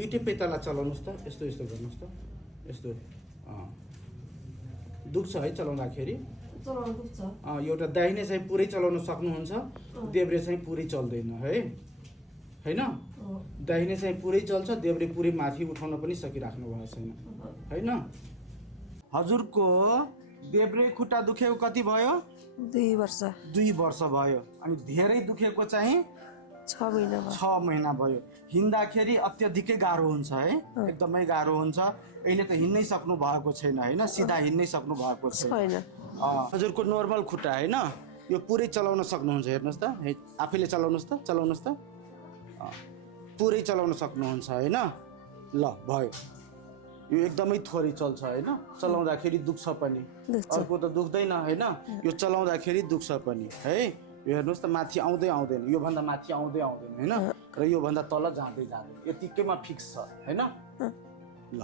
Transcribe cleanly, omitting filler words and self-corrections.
दुईटै पेताला चलाउनुहोस् त, यस्तो यस्तो गर्नुहोस् त, यस्तो दुख्छ है चलाउँदाखेरि। चलाउनु दुख्छ। एउटा दाहिने चाहिँ पुरै चलाउन सक्नुहुन्छ, देब्रे चाहिँ पुरै चल्दैन है, होइन? दाहिने चाहिँ पुरै चल्छ, देब्रे पुरै माथि उठाउन पनि सकिराख्नु भएको छैन, होइन? हजुरको देब्रे खुट्टा दुखेको कति भयो? 2 वर्ष। 2 वर्ष भयो। अनि धेरै दुखेको चाहिँ 6 महिना भयो। 6 महिना भयो। हिँड्दाखेरि अत्यधिकै गाह्रो हुन्छ है, एकदमै गाह्रो हुन्छ। अहिले त हिँड्नै सक्नु भएको छैन होइन, सिधा हिँड्नै सक्नु भएको छैन। हजुरको नर्मल खुट्टा होइन, यो पुरै चलाउन सक्नुहुन्छ, हेर्नुहोस् त, आफैले चलाउनुहोस् त, चलाउनुहोस् त, पुरै चलाउन सक्नुहुन्छ होइन। ल भयो, यो एकदमै थोरै चल्छ होइन, चलाउँदाखेरि दुख्छ पनि, अर्को त दुख्दैन होइन, यो चलाउँदाखेरि दुख्छ पनि है। यो हेर्नुहोस् त, माथि आउँदै आउँदैन, योभन्दा माथि आउँदै आउँदैन होइन, र योभन्दा तल जाँदै जाँदैन, यतिकैमा फिक्स छ होइन। ल